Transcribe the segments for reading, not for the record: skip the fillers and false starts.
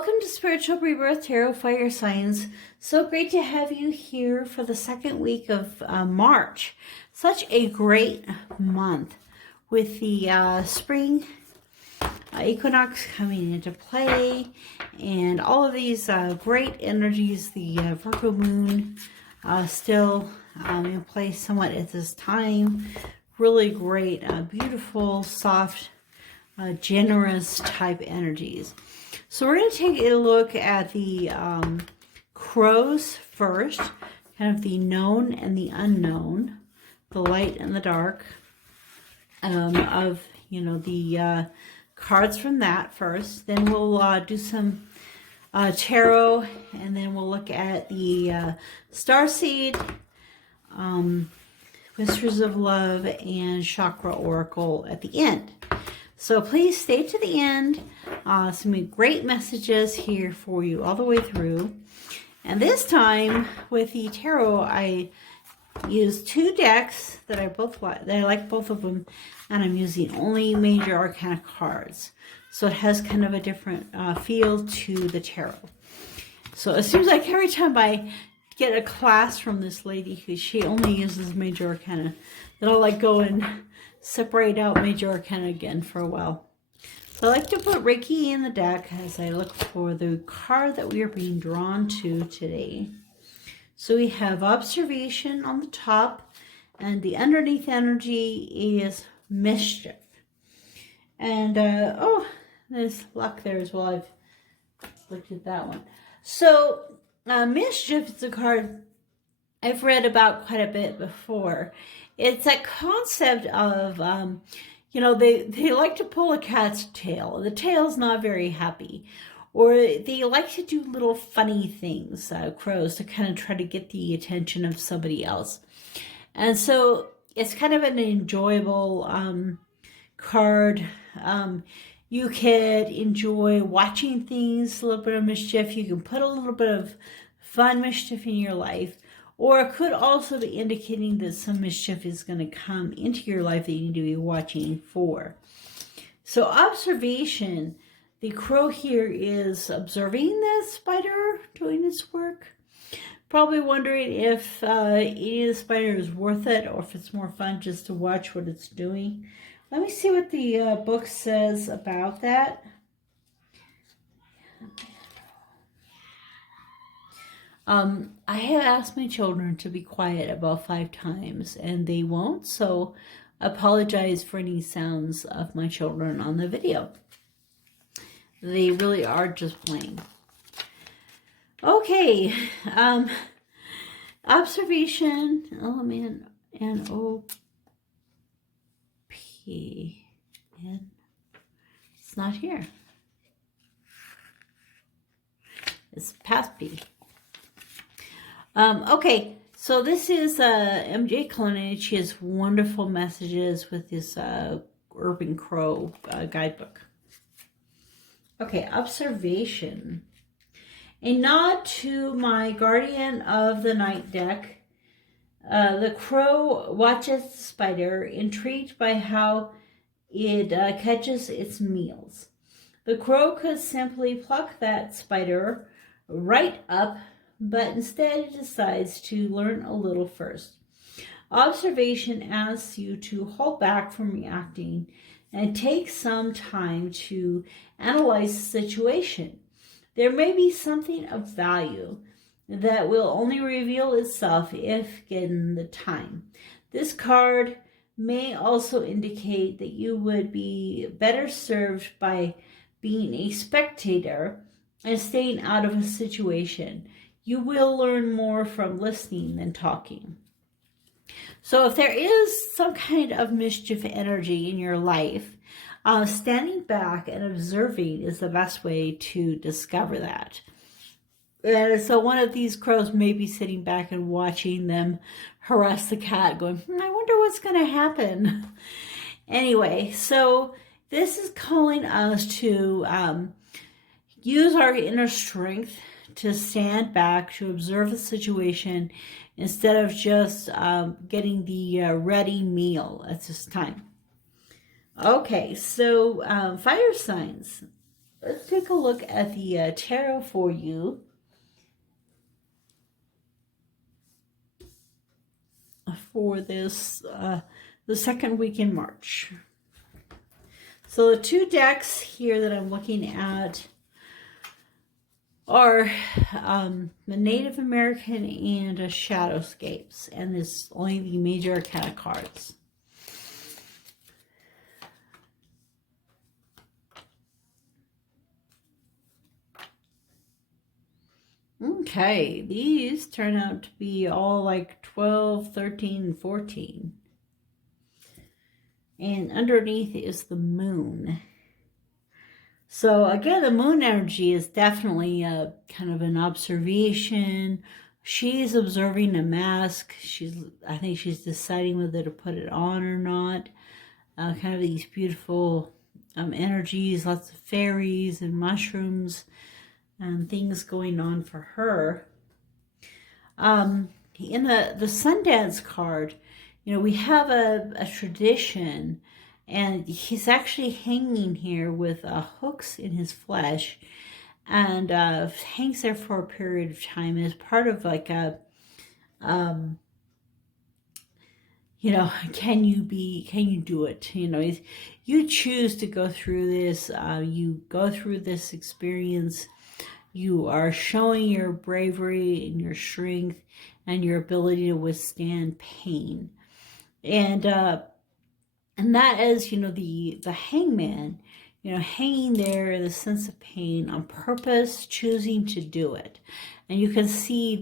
Welcome to Spiritual Rebirth Tarot Fire Signs. So great to have you here for the second week of March. Such a great month with the spring equinox coming into play and all of these great energies. The Virgo moon still in place somewhat at this time. Really great, beautiful, soft, generous type energies. So we're going to take a look at the crows first, kind of the known and the unknown, the light and the dark of, the cards from that first. Then we'll do some tarot, and then we'll look at the starseed, whispers of love, and chakra oracle at the end. So please stay to the end. Some great messages here for you all the way through. And this time with the tarot, I used two decks that I like both of them, and I'm using only major arcana cards. So it has kind of a different feel to the tarot. So it seems like every time I get a class from this lady who she only uses major arcana, that I'll go and separate out major arcana again for a while. So I like to put Reiki in the deck as I look for the card that we are being drawn to today. So we have observation on the top, and the underneath energy is mischief. And oh, there's luck there as well. I've looked at that one. So mischief is a card I've read about quite a bit before. It's a concept of, they like to pull a cat's tail. The tail's not very happy. Or they like to do little funny things, crows, to kind of try to get the attention of somebody else. And so it's kind of an enjoyable card. You could enjoy watching things, a little bit of mischief. You can put a little bit of fun mischief in your life. Or it could also be indicating that some mischief is going to come into your life that you need to be watching for. So observation, the crow here is observing the spider doing its work. Probably wondering if eating the spider is worth it, or if it's more fun just to watch what it's doing. Let me see what the book says about that. I have asked my children to be quiet about 5 times, and they won't, so I apologize for any sounds of my children on the video. They really are just playing. Okay, observation, element, N-O-P-N. It's not here. It's past P. Okay, so this is MJ Clooney. She has wonderful messages with this Urban Crow guidebook. Okay, observation. A nod to my Guardian of the Night deck. The crow watches the spider, intrigued by how it catches its meals. The crow could simply pluck that spider right up, but instead it decides to learn a little first. Observation asks you to hold back from reacting and take some time to analyze the situation. There may be something of value that will only reveal itself if given the time. This card may also indicate that you would be better served by being a spectator and staying out of a situation. You will learn more from listening than talking. So if there is some kind of mischief energy in your life, standing back and observing is the best way to discover that. And so one of these crows may be sitting back and watching them harass the cat, going, I wonder what's going to happen. Anyway, so this is calling us to use our inner strength to stand back, to observe the situation, instead of just getting the ready meal at this time. Okay, so fire signs. let's take a look at the tarot for you for this, the second week in March. So the two decks here that I'm looking at are the Native American and Shadowscapes, and this only the major arcana cards. Okay, these turn out to be all like 12, 13, and 14. And underneath is the moon. So again, the moon energy is definitely a kind of an observation. She's observing a mask. I think she's deciding whether to put it on or not. Kind of these beautiful energies, lots of fairies and mushrooms and things going on for her. In the Sundance card, you know, we have a tradition, and he's actually hanging here with hooks in his flesh, and hangs there for a period of time as part of like a, you know, can you do it? You know, you choose to go through this, you go through this experience, you are showing your bravery and your strength and your ability to withstand pain. And that is, you know, the hangman, you know, hanging there, the sense of pain on purpose, choosing to do it. And you can see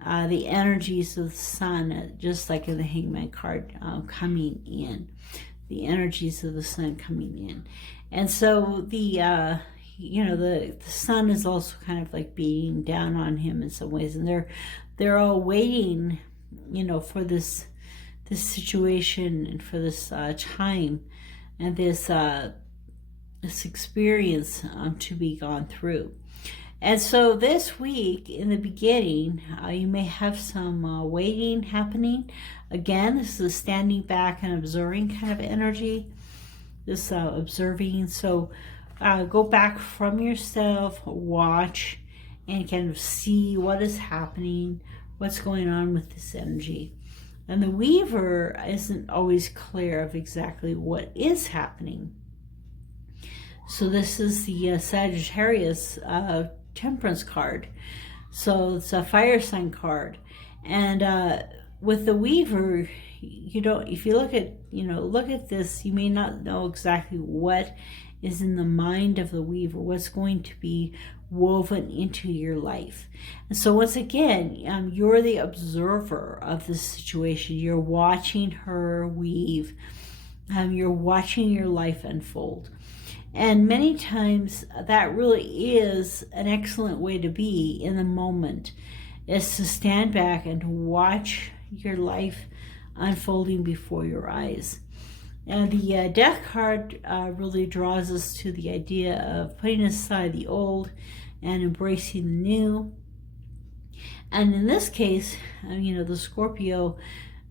the energies of the sun, just like in the hangman card, coming in, the energies of the sun coming in. And so you know, the sun is also kind of like beating down on him in some ways, and they're all waiting, you know, for this situation and for this time and this experience to be gone through. And so this week in the beginning, you may have some waiting happening. Again, this is a standing back and observing kind of energy, this observing. So go back from yourself, watch, and kind of see what is happening, what's going on with this energy. And the Weaver isn't always clear of exactly what is happening. So this is the Sagittarius Temperance card. So it's a fire sign card. And with the Weaver, you don't, if you look at this, you may not know exactly what is in the mind of the Weaver, what's going to be woven into your life. And so once again, you're the observer of this situation. You're watching her weave. You're watching your life unfold. And many times that really is an excellent way to be in the moment, is to stand back and watch your life unfolding before your eyes. And the Death card really draws us to the idea of putting aside the old and embracing the new. And in this case, you know, the Scorpio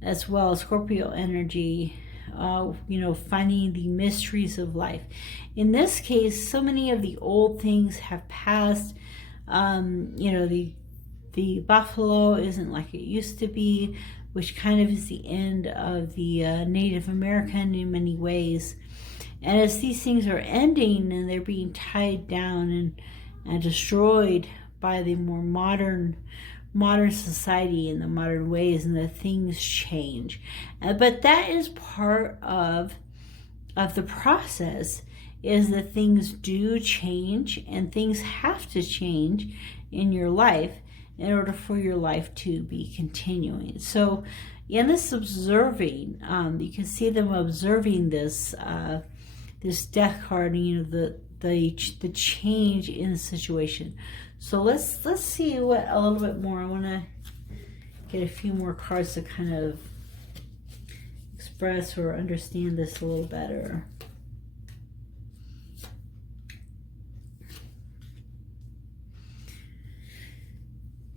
as well, Scorpio energy, you know, finding the mysteries of life. In this case, so many of the old things have passed. You know, the buffalo isn't like it used to be, which kind of is the end of the Native American in many ways. And as these things are ending and they're being tied down and destroyed by the more modern society and the modern ways, and the things change. But that is part of the process, is that things do change, and things have to change in your life in order for your life to be continuing. So in this observing, you can see them observing this this Death card, you know, the change in the situation. So let's see what a little bit more. I want to get a few more cards to kind of express or understand this a little better.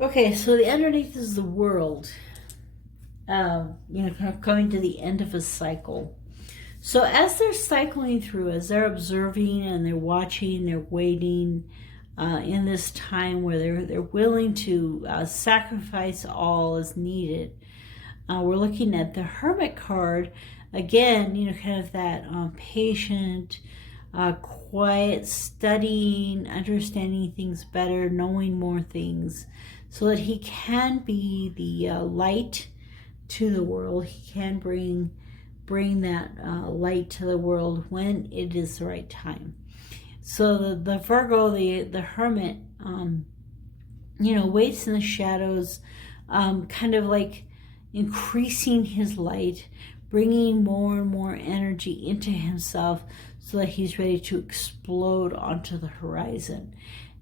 Okay, so the underneath is the world, you know, kind of coming to the end of a cycle. So as they're cycling through, as they're observing and they're watching, they're waiting in this time where they're willing to sacrifice all as needed. We're looking at the Hermit card again. You know, kind of that patient, quiet, studying, understanding things better, knowing more things, so that he can be the light to the world. He can bring that light to the world when it is the right time. So the Virgo, the Hermit, you know, waits in the shadows, kind of like increasing his light, bringing more and more energy into himself so that he's ready to explode onto the horizon.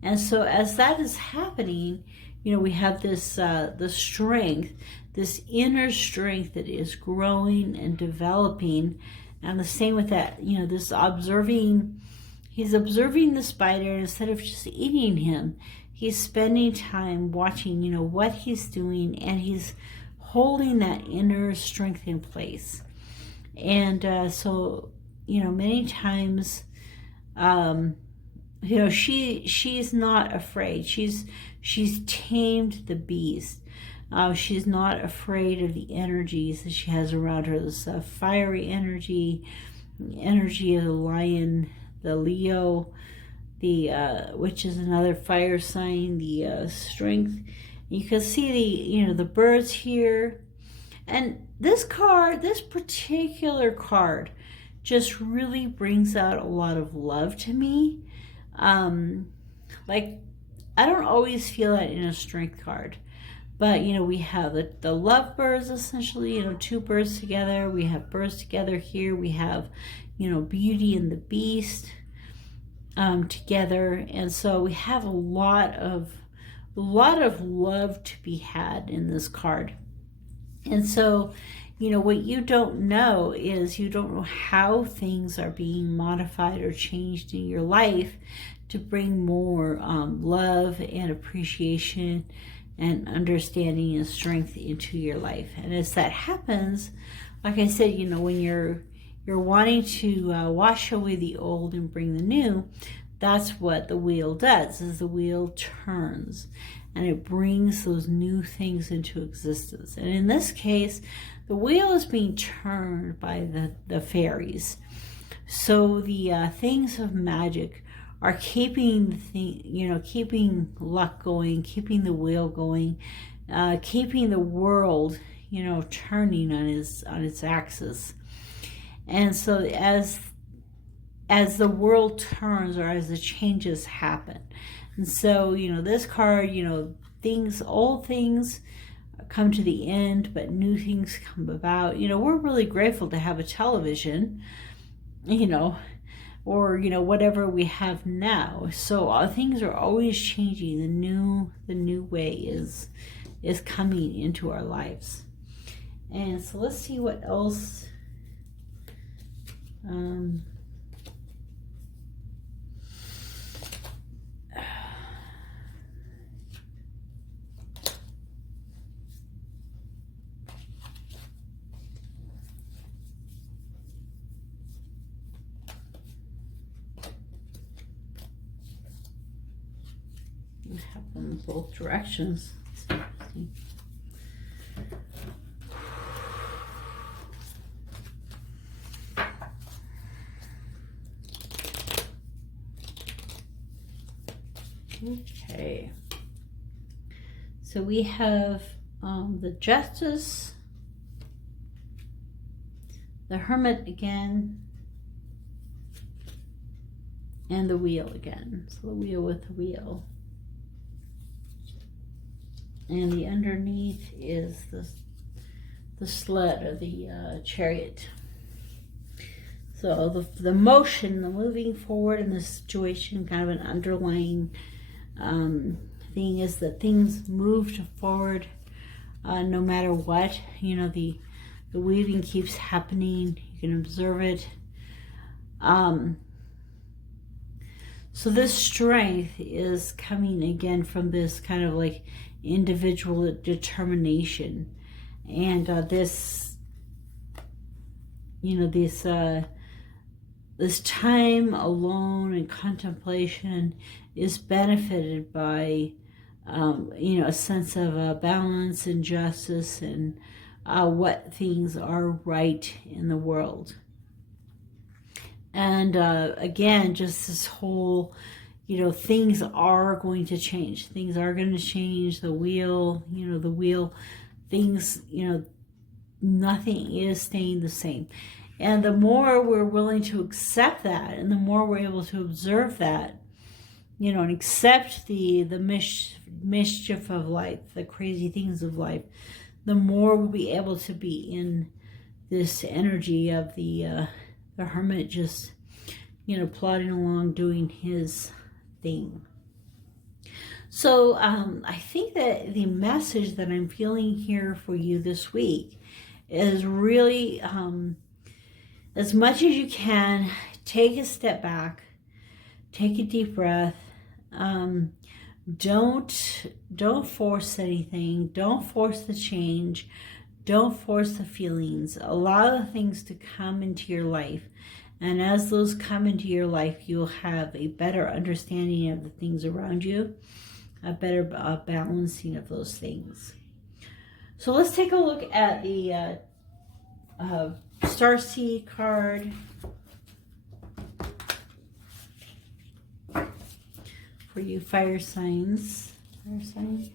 And so as that is happening, you know, we have this the strength, this inner strength that is growing and developing. And the same with that, you know, this observing, he's observing the spider, and instead of just eating him, he's spending time watching, you know, what he's doing, and he's holding that inner strength in place. And so, you know, many times, you know, she's not afraid. She's tamed the beast. She's not afraid of the energies that she has around her. This fiery energy of the lion, the Leo, which is another fire sign, the strength. You can see you know, the birds here. And this card, this particular card, just really brings out a lot of love to me. Like, I don't always feel that in a strength card. But, you know, we have the love birds, essentially, you know, two birds together. We have birds together here. We have, you know, Beauty and the Beast together. And so we have a lot of love to be had in this card. And so, you know, what you don't know is you don't know how things are being modified or changed in your life to bring more love and appreciation and understanding and strength into your life. And as that happens, like I said, you know, when you're wanting to wash away the old and bring the new, that's what the wheel does, is the wheel turns and it brings those new things into existence. And in this case, the wheel is being turned by the fairies. So the things of magic are keeping keeping luck going, keeping the wheel going, keeping the world, you know, turning on its axis. And so as the world turns, or as the changes happen. And so, you know, this card, you know, old things come to the end, but new things come about. You know, we're really grateful to have a television, you know, or, you know, whatever we have now. So things are always changing. The new way is coming into our lives. And so let's see what else. Happen in both directions. Okay, so we have the Justice, the Hermit again, and the Wheel again. So the Wheel with the Wheel. And the underneath is the sled, or the chariot. So the motion, the moving forward in this situation, kind of an underlying thing, is that things move forward no matter what. You know, the weaving keeps happening. You can observe it. So this strength is coming again from this kind of like individual determination, and this, you know, this time alone and contemplation is benefited by, you know, a sense of balance and justice and what things are right in the world. And again, just this whole, you know, things are going to change. Things are going to change. The wheel, you know, the wheel, things, you know, nothing is staying the same. And the more we're willing to accept that, and the more we're able to observe that, you know, and accept the mischief of life, the crazy things of life, the more we'll be able to be in this energy of the hermit, just, you know, plodding along, doing his thing. So I think that the message that I'm feeling here for you this week is really, as much as you can, take a step back, take a deep breath. Don't force anything. Don't force the change. Don't force the feelings. Allow the things to come into your life. And as those come into your life, you'll have a better understanding of the things around you, a better balancing of those things. So let's take a look at the Starseed card for you fire signs. Fire sign.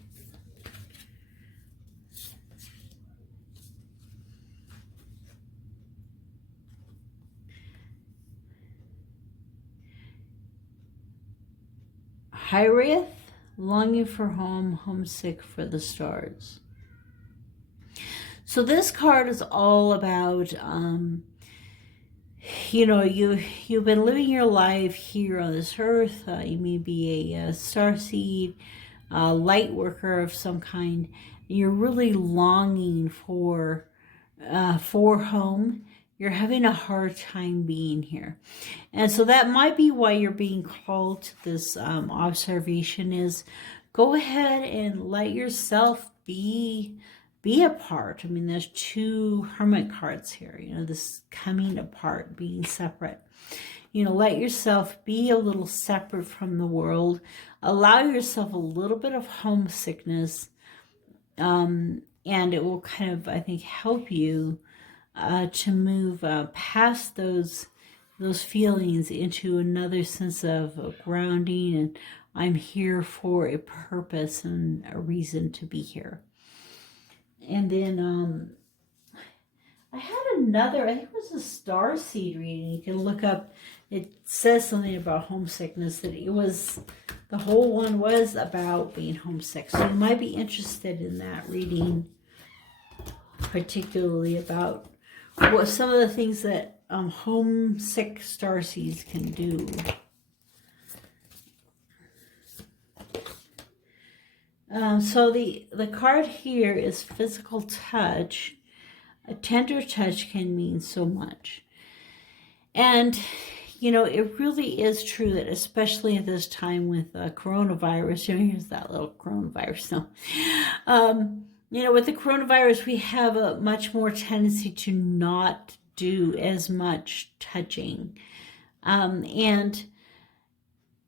ARIES, longing for home, homesick for the stars. So this card is all about, you know, you've been living your life here on this earth. You may be a starseed, light worker of some kind. You're really longing for home. You're having a hard time being here. And so that might be why you're being called to this observation, is go ahead and let yourself be apart. I mean, there's two hermit cards here, you know, this coming apart, being separate. You know, let yourself be a little separate from the world. Allow yourself a little bit of homesickness. And it will kind of, I think, help you to move past those feelings into another sense of grounding, and I'm here for a purpose and a reason to be here. And then I had another, I think it was a starseed reading. You can look up, it says something about homesickness, that it was, the whole one was about being homesick. So you might be interested in that reading, particularly about what some of the things that homesick starseeds can do. So the card here is physical touch. A tender touch can mean so much. And, you know, it really is true that especially at this time with coronavirus, you know, here's that little coronavirus. So, you know, with the coronavirus, we have a much more tendency to not do as much touching. And,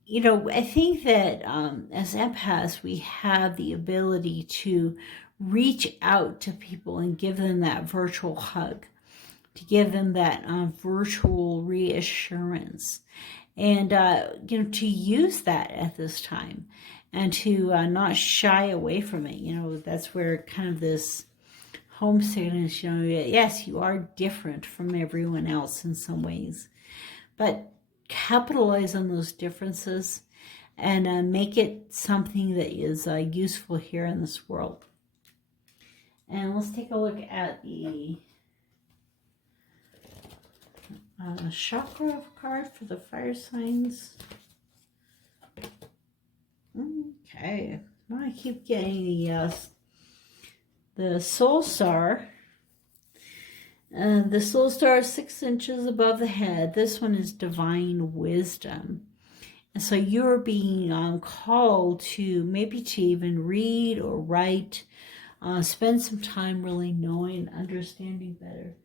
you know, I think that as empaths, we have the ability to reach out to people and give them that virtual hug, to give them that virtual reassurance, and, you know, to use that at this time, and to not shy away from it. You know, that's where kind of this homesickness, you know, yes, you are different from everyone else in some ways, but capitalize on those differences and make it something that is useful here in this world. And let's take a look at the chakra card for the fire signs. Okay, well, I keep getting the soul star. The soul star is 6 inches above the head. This one is divine wisdom. And so you're being called to maybe to even read or write, spend some time really knowing, understanding better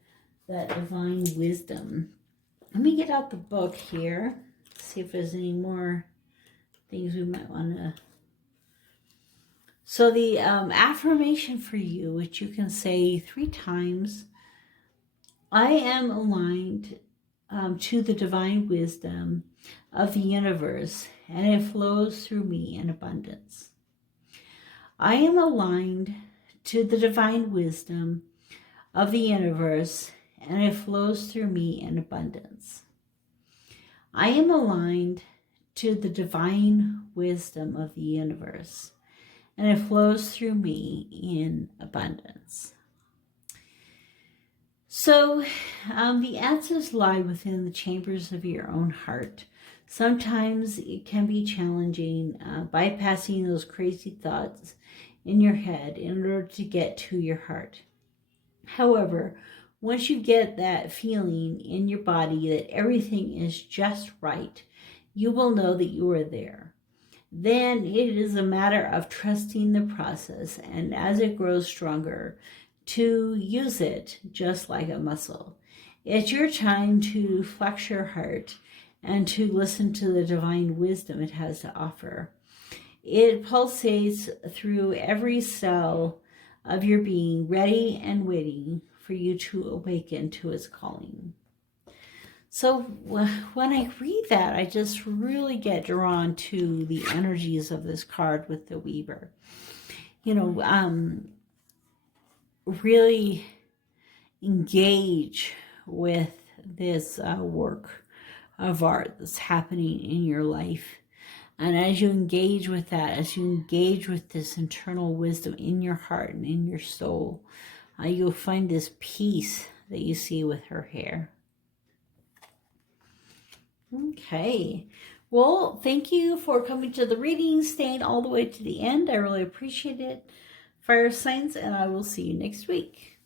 that divine wisdom. Let me get out the book here, see if there's any more things we might want to. So the affirmation for you, which you can say 3 times, I am aligned to the divine wisdom of the universe, and it flows through me in abundance. I am aligned to the divine wisdom of the universe, and it flows through me in abundance. I am aligned to the divine wisdom of the universe, and it flows through me in abundance. So the answers lie within the chambers of your own heart. Sometimes it can be challenging bypassing those crazy thoughts in your head in order to get to your heart. However, once you get that feeling in your body that everything is just right, you will know that you are there. Then it is a matter of trusting the process, and as it grows stronger, to use it just like a muscle. It's your time to flex your heart and to listen to the divine wisdom it has to offer. It pulsates through every cell of your being, ready and waiting for you to awaken to its calling. So when I read that, I just really get drawn to the energies of this card with the Weaver. You know, really engage with this work of art that's happening in your life. And as you engage with that, as you engage with this internal wisdom in your heart and in your soul, you'll find this peace that you see with her hair. Okay. Well, thank you for coming to the reading, staying all the way to the end. I really appreciate it, fire signs, and I will see you next week.